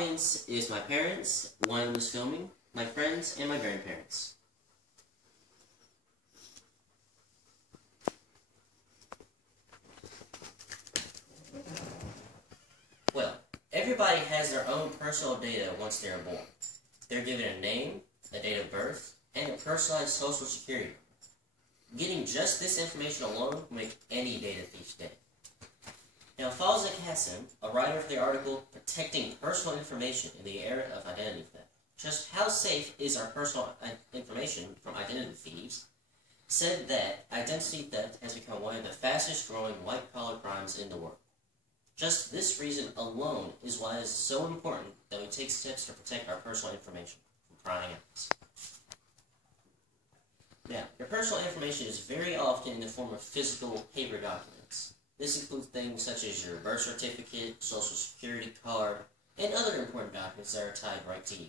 audience is my parents, one of who's filming, my friends, and my grandparents. Well, everybody has their own personal data once they're born. They're given a name, a date of birth, and a personalized social security number. Getting just this information alone will make any data thief dead. Now, Falzak Hassan, a writer for the article Protecting Personal Information in the Era of Identity Theft, just how safe is our personal information from identity thieves, said that identity theft has become one of the fastest growing white-collar crimes in the world. Just this reason alone is why it is so important that we take steps to protect our personal information from prying eyes. Now, your personal information is very often in the form of physical paper documents. This includes things such as your birth certificate, social security card, and other important documents that are tied right to you.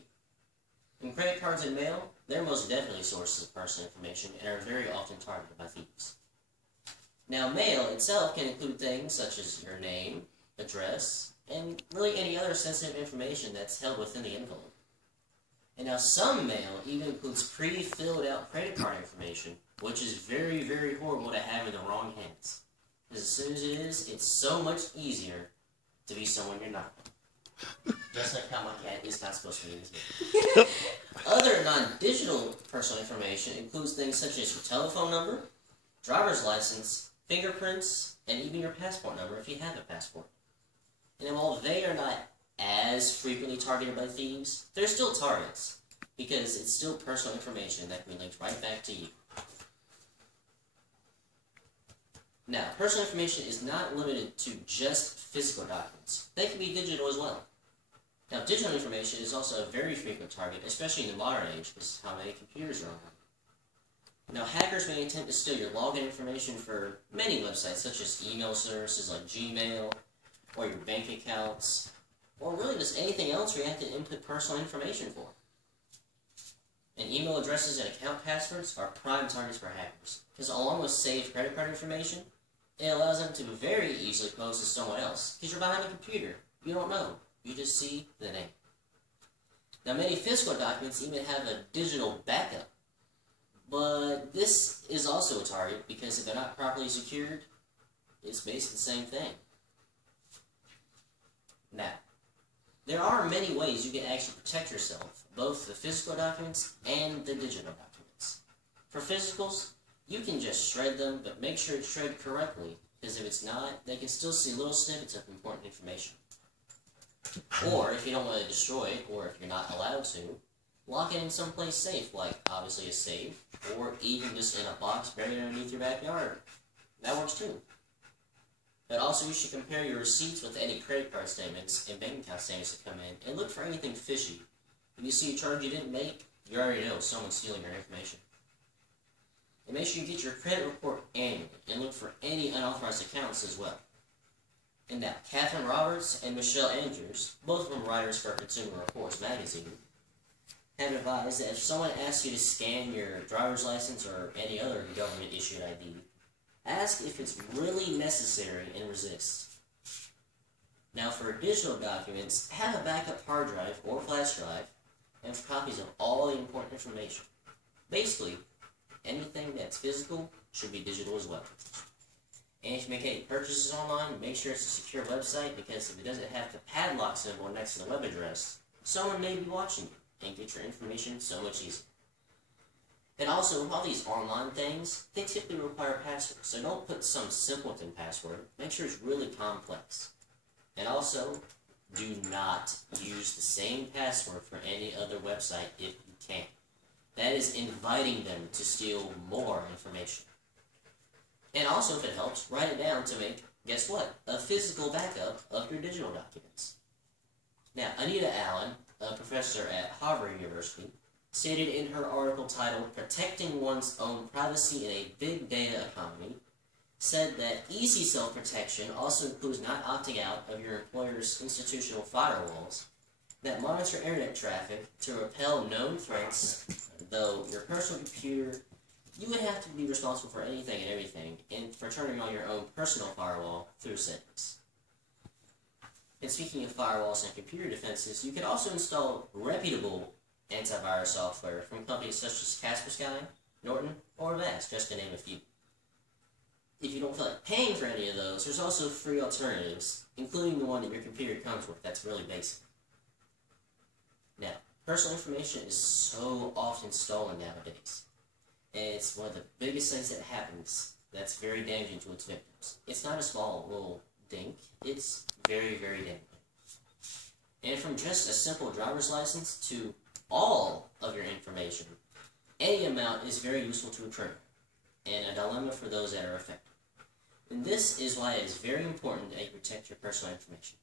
And credit cards and mail, they're most definitely sources of personal information and are very often targeted by thieves. Now, mail itself can include things such as your name, address, and really any other sensitive information that's held within the envelope. And now some mail even includes pre-filled out credit card information, which is very, very horrible to have in the wrong hands. Because as soon as it is, it's so much easier to be someone you're not. Just like how my cat is not supposed to be in this video. Other non-digital personal information includes things such as your telephone number, driver's license, fingerprints, and even your passport number if you have a passport. And while they are not as frequently targeted by thieves, they're still targets, because it's still personal information that can be linked right back to you. Now, personal information is not limited to just physical documents. They can be digital as well. Now, digital information is also a very frequent target, especially in the modern age, because of how many computers are on. Now, hackers may attempt to steal your login information for many websites, such as email services like Gmail, or your bank accounts, or really just anything else where you have to input personal information for. And email addresses and account passwords are prime targets for hackers, because along with saved credit card information, it allows them to very easily pose to someone else, because you're behind a computer. You don't know. You just see the name. Now, many physical documents even have a digital backup, but this is also a target, because if they're not properly secured, it's basically the same thing. Now, there are many ways you can actually protect yourself, both the physical documents and the digital documents. For physicals, you can just shred them, but make sure it's shredded correctly, because if it's not, they can still see little snippets of important information. Or, if you don't want to destroy it, or if you're not allowed to, lock it in someplace safe, like obviously a safe, or even just in a box buried underneath your backyard. That works too. But also, you should compare your receipts with any credit card statements and bank account statements that come in, and look for anything fishy. If you see a charge you didn't make, you already know someone's stealing your information. And make sure you get your credit report annually, and look for any unauthorized accounts as well. And now, Catherine Roberts and Michelle Andrews, both of them writers for Consumer Reports magazine, have advised that if someone asks you to scan your driver's license or any other government-issued ID, ask if it's really necessary and resist. Now, for digital documents, have a backup hard drive or flash drive and for copies of all the important information. Basically, anything that's physical should be digital as well. And if you make any purchases online, make sure it's a secure website, because if it doesn't have the padlock symbol next to the web address, someone may be watching you and get your information so much easier. And also, all these online things, they typically require passwords, so don't put some simpleton password. Make sure it's really complex. And also, do not use the same password for any other website if you can. That is inviting them to steal more information. And also, if it helps, write it down to make, guess what, a physical backup of your digital documents. Now, Anita Allen, a professor at Harvard University, stated in her article titled Protecting One's Own Privacy in a Big Data Economy, said that easy self-protection also includes not opting out of your employer's institutional firewalls that monitor internet traffic to repel known threats, though your personal computer, you would have to be responsible for anything and everything, and for turning on your own personal firewall through settings. And speaking of firewalls and computer defenses, you can also install reputable antivirus software from companies such as Kaspersky, Norton, or Avast, just to name a few. If you don't feel like paying for any of those, there's also free alternatives, including the one that your computer comes with that's really basic. Now, personal information is so often stolen nowadays. And it's one of the biggest things that happens that's very damaging to its victims. It's not a small little dink, it's very, very damaging. And from just a simple driver's license to all of your information, any amount is very useful to a criminal, and a dilemma for those that are affected. And this is why it is very important that you protect your personal information.